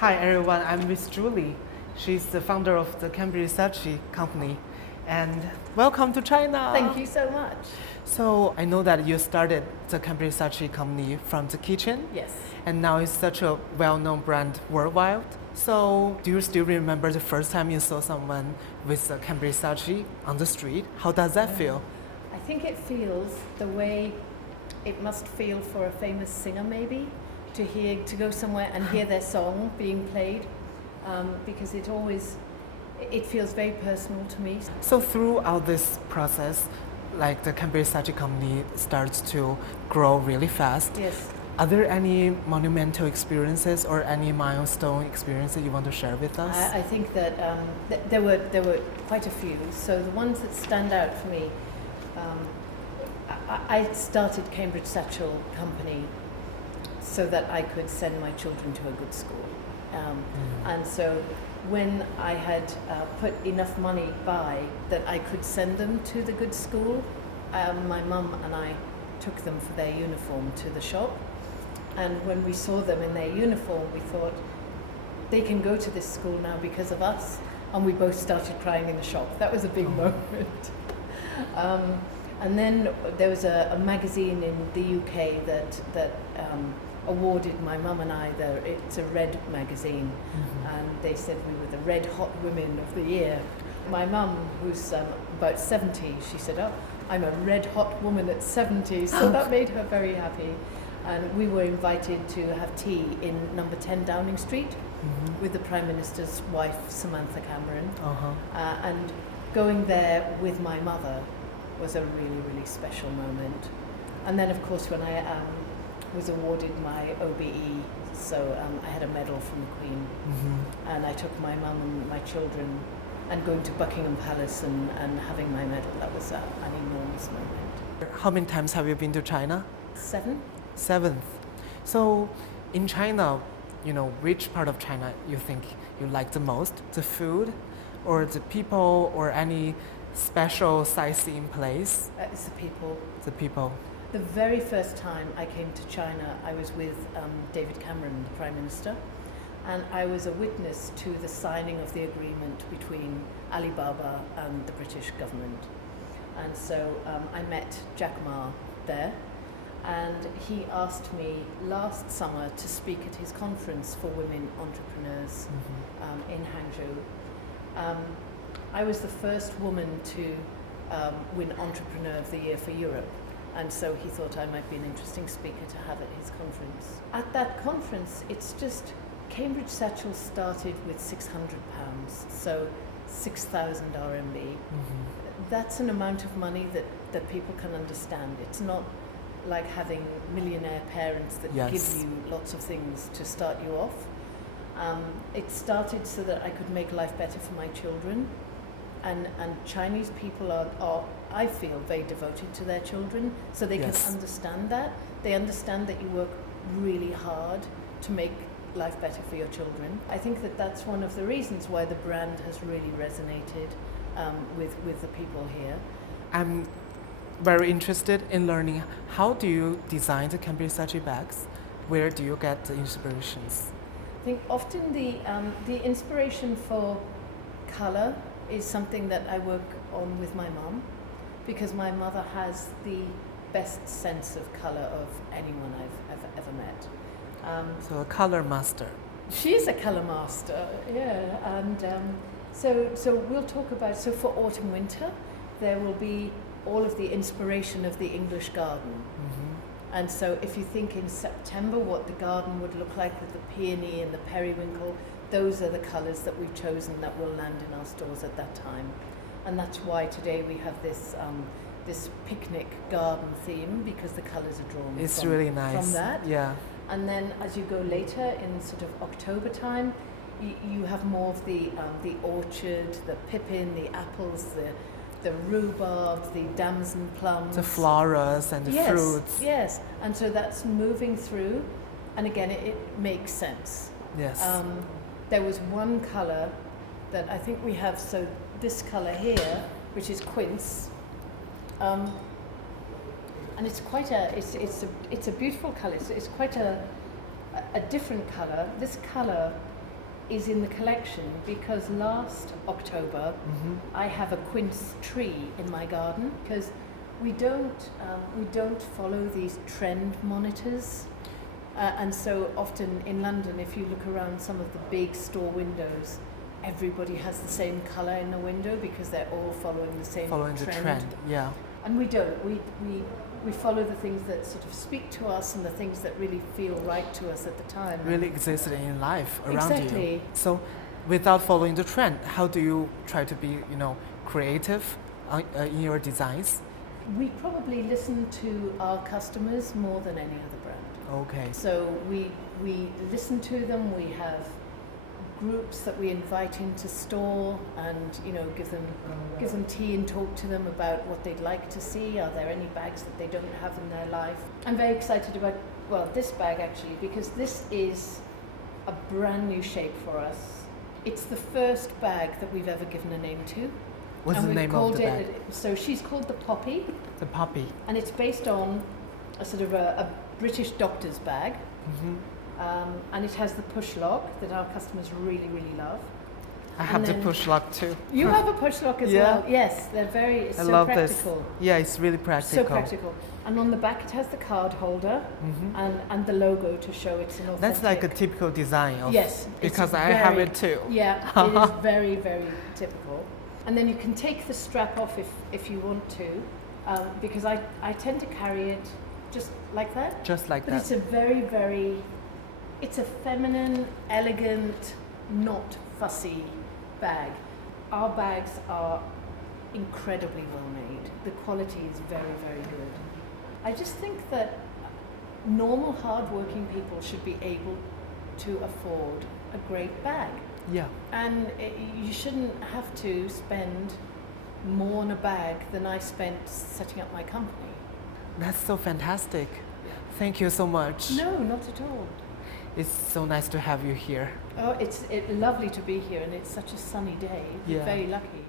Hi everyone, I'm with Julie. She's the founder of the Cambridge Satchel company. And welcome to China. Thank you so much. So I know that you started the Cambridge Satchel company from the kitchen. Yes. And now it's such a well-known brand worldwide. So do you still remember the first time you saw someone with a Cambridge Satchel on the street? How does that feel? I think it feels the way it must feel for a famous singer maybe, to go somewhere and hear their song being played, because it feels very personal to me. So throughout this process, like the Cambridge Satchel company starts to grow really fast. Yes. Are there any monumental experiences or any milestone experiences you want to share with us? I think that there were quite a few. So the ones that stand out for me, I started Cambridge Satchel company so that I could send my children to a good school. And so when I had put enough money by that I could send them to the good school, my mum and I took them for their uniform to the shop. And when we saw them in their uniform, we thought, they can go to this school now because of us. And we both started crying in the shop. That was a big moment. And then there was a magazine in the UK that awarded my mum and I, it's a Red magazine, and they said we were the Red Hot Women of the Year. My mum, who's about 70, she said, oh, I'm a red hot woman at 70, so that made her very happy. And we were invited to have tea in number 10 Downing Street with the Prime Minister's wife, Samantha Cameron. And going there with my mother was a really, really special moment. And then, of course, when I was awarded my OBE, so I had a medal from the Queen, and I took my mum and my children, and going to Buckingham Palace and having my medal, that was an enormous moment. How many times have you been to China? 7. 7th. So in China, which part of China you think you like the most? The food or the people or any special sightseeing place? It's the people. The people. The very first time I came to China, I was with David Cameron, the Prime Minister, and I was a witness to the signing of the agreement between Alibaba and the British government. And so I met Jack Ma there, and he asked me last summer to speak at his conference for women entrepreneurs in Hangzhou. I was the first woman to win Entrepreneur of the Year for Europe, and so he thought I might be an interesting speaker to have at his conference. At that conference, it's just, Cambridge Satchel started with £600, so 6,000 RMB. That's an amount of money that people can understand. It's not like having millionaire parents that give you lots of things to start you off. It started so that I could make life better for my children. And Chinese people are, I feel, very devoted to their children, so they can understand that. They understand that you work really hard to make life better for your children. I think that's one of the reasons why the brand has really resonated with the people here. I'm very interested in learning, how do you design the Cambridge Satchel bags? Where do you get the inspirations? I think often the inspiration for color is something that I work on with my mum, because my mother has the best sense of color of anyone I've ever met. So a color master. She is a color master, yeah. And so we'll talk about, so for autumn winter, there will be all of the inspiration of the English garden. And so if you think in September what the garden would look like with the peony and the periwinkle, those are the colors that we've chosen that will land in our stores at that time. And that's why today we have this picnic garden theme, because the colors are drawn really nice from that. Yeah. And then as you go later in sort of October time, you have more of the orchard, the pippin, the apples, the rhubarb, the damson plums. The flowers and the fruits. Yes, and so that's moving through, and again, it makes sense. Yes. There was one colour that I think we have, so this colour here, which is quince, and it's quite it's a beautiful colour. It's quite a different colour. This colour is in the collection because last October I have a quince tree in my garden because we don't follow these trend monitors. And so often in London, if you look around some of the big store windows, everybody has the same colour in the window because they're all following the same trend. The trend, yeah. And we don't. We follow the things that sort of speak to us and the things that really feel right to us at the time. Really existed in life around Exactly. you. So without following the trend, how do you try to be, creative in your designs? We probably listen to our customers more than any other brand. Okay. So we listen to them. We have groups that we invite into store and give them tea and talk to them about what they'd like to see. Are there any bags that they don't have in their life? I'm very excited about this bag actually because this is a brand new shape for us. It's the first bag that we've ever given a name to. What's the name of the bag? So she's called the Poppy. The Poppy. And it's based on a sort of a British doctor's bag. And it has the push lock that our customers really, really love. I have the push lock too. You have a push lock as well. Yes, they're I so love practical. this. Yeah, it's really practical. So practical. And on the back it has the card holder and the logo to show it's an authentic. That's like a typical design of. Yes. Because I have it too. Yeah, it is very, very typical. And then you can take the strap off if you want to, because I tend to carry it just like that. Just like but that. It's a very, very, it's a feminine, elegant, not fussy bag. Our bags are incredibly well made. The quality is very, very good. I just think that normal, hard-working people should be able to afford a great bag. Yeah. And you shouldn't have to spend more on a bag than I spent setting up my company. That's so fantastic. Thank you so much. No, not at all. It's so nice to have you here. Oh, it's lovely to be here and it's such a sunny day. Yeah. Very lucky.